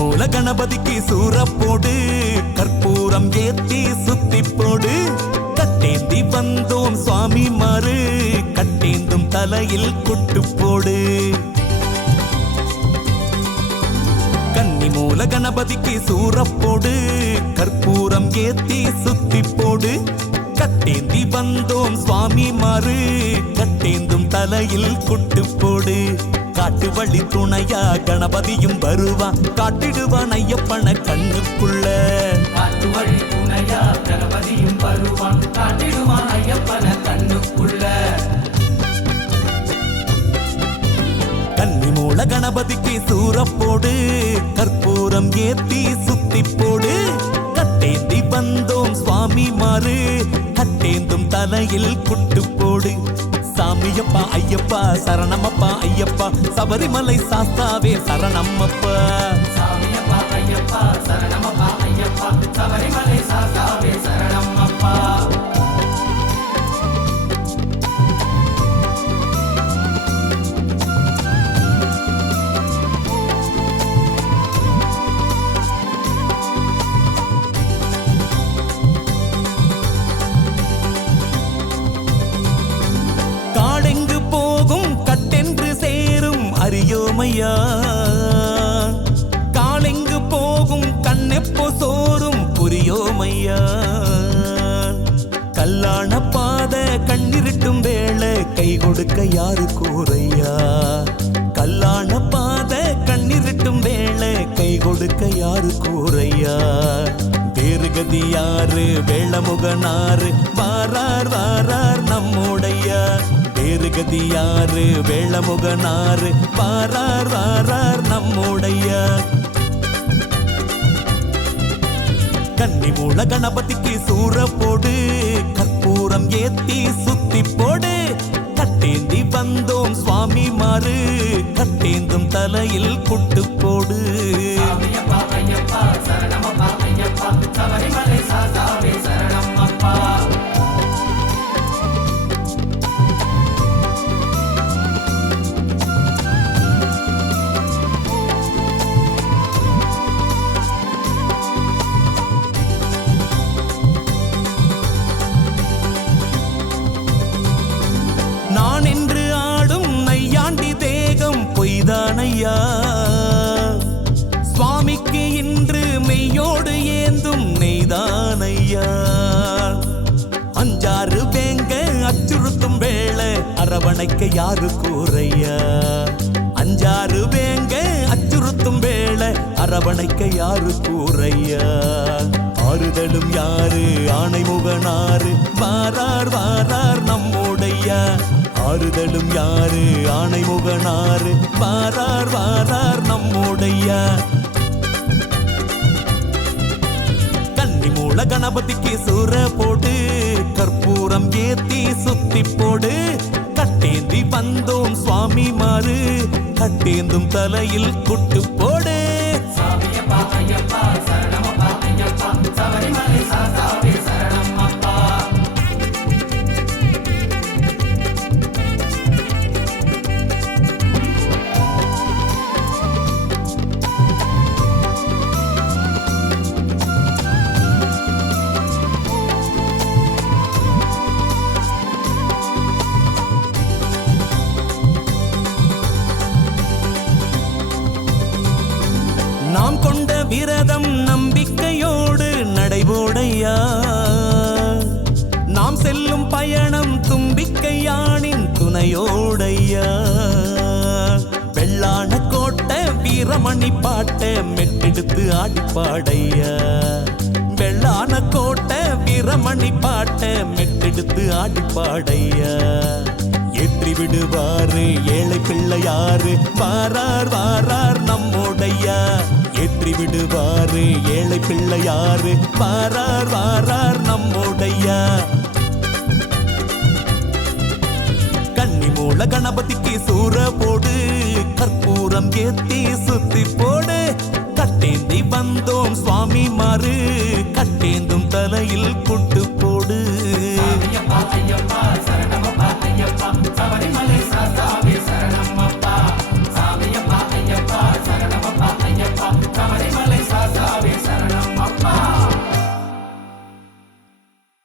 மூல கணபதிக்கு சூரப்போடு கற்பூரம் ஏத்தி சுத்தி போடு. கட்டேந்தி வந்தோம் சுவாமி மாறு கட்டேந்தும் தலையில் குட்டு போடு. கன்னி மூல கணபதிக்கு சூரப்போடு கற்பூரம் ஏத்தி சுத்தி போடு. கட்டேந்தி வந்தோம் சுவாமி மாறு கட்டேந்தும் தலையில் குட்டு போடு. காட்டு வழி துணையா கணபதியும் வருவா. காட்டிடுவான் ஐயப்பன கண்ணுக்குள்ள. காட்டு வழி துணையா கணபதியும் வருவான் காட்டிடுவான் ஐயப்பன கண்ணுக்குள்ள. கன்னி மூல கணபதிக்கு சூரப்போடு கற்பூரம் ஏத்தி சுத்தி போடு. கட்டேந்தி வந்தோம் சுவாமி மாறு கட்டேந்தும் தலையில் குட்டு போடு. சாமியப்பா ஐயப்பா சரணமப்பா ஐயப்பா. சபரிமலை சாஸ்தாவே சரணமப்பா. சாமியப்பா ஐயப்பா சரணமப்பா ஐயப்பா. சபரிமலை அறியோமையா காலெங்கு போகும் கண்ணெப்போ சோறும் புரியோமையா? கல்லான பாத கண்ணிருட்டும் வேளை கை கொடுக்க யாரு கூறையா? கல்லான பாத கண்ணிருட்டும் வேளை கை கொடுக்க யாரு கூறையா? தீர்கதி யாரு வேளமுகனாரு வாரார் வாரார் நம்முடைய வேறுகதி யாரு வேளமுகனாரு வாரார் வாரார் நம்முடைய கன்னி மூல கணபதிக்கு சூற போடு கற்பூரம் ஏத்தி சுத்தி போடு கட்டேந்தி வந்தோம் சுவாமி மாறு கட்டேந்தும் தலையில் குட்டு நோக்கி இன்று மெய்யோடு ஏந்தும் நெய்தானையா. அஞ்சாறு வேங்க அச்சுறுத்தும் வேளை அரவணைக்க யாரு கூறையா. அஞ்சாறு வேங்க அச்சுறுத்தும் வேளை அரவணைக்க யாரு கூறையா. ஆறுதலும் யாரு? ஆணைமுகனாரு வாரார் வாரார் நம்முடைய. ஆறுதலும் யாரு? ஆணைமுகனாரு வாரார் வாரார் நம்முடைய. கன்னி கணபதிக்கு சூற போடு கற்பூரம் ஏத்தி சுத்தி போடு. கட்டேந்தி வந்தோம் சுவாமி மாறு கட்டேந்தும் தலையில் குட்டு போடு. நாம் கொண்ட விரதம் நம்பிக்கையோடு நடைபோடையா நாம் செல்லும் பயணம் தும்பிக்கையானின் துணையோடையா? வெள்ளான கோட்டை வீரமணி பாட்டை மெட்டெடுத்து ஆடிப்பாடையா? வெள்ளான கோட்டை வீரமணி பாட்டை மெட்டெடுத்து ஆடிப்பாடையா? நம்மை விடுவாரு ஏழை பிள்ளையாறு வாரார் வாரார் நம்மோடையா. ஏற்றி விடுவாரு ஏழை பிள்ளையாறு வாரார் வாரார் நம்மோடையா. கன்னி மூல கணபதிக்கு சூற போடு. கற்பூரம் ஏத்தி சுத்தி போடு. கட்டேந்தி வந்தோம் சுவாமி மாறு. கட்டேந்தும் தலையில் கொட்டு போடு. i'm in Abarimale.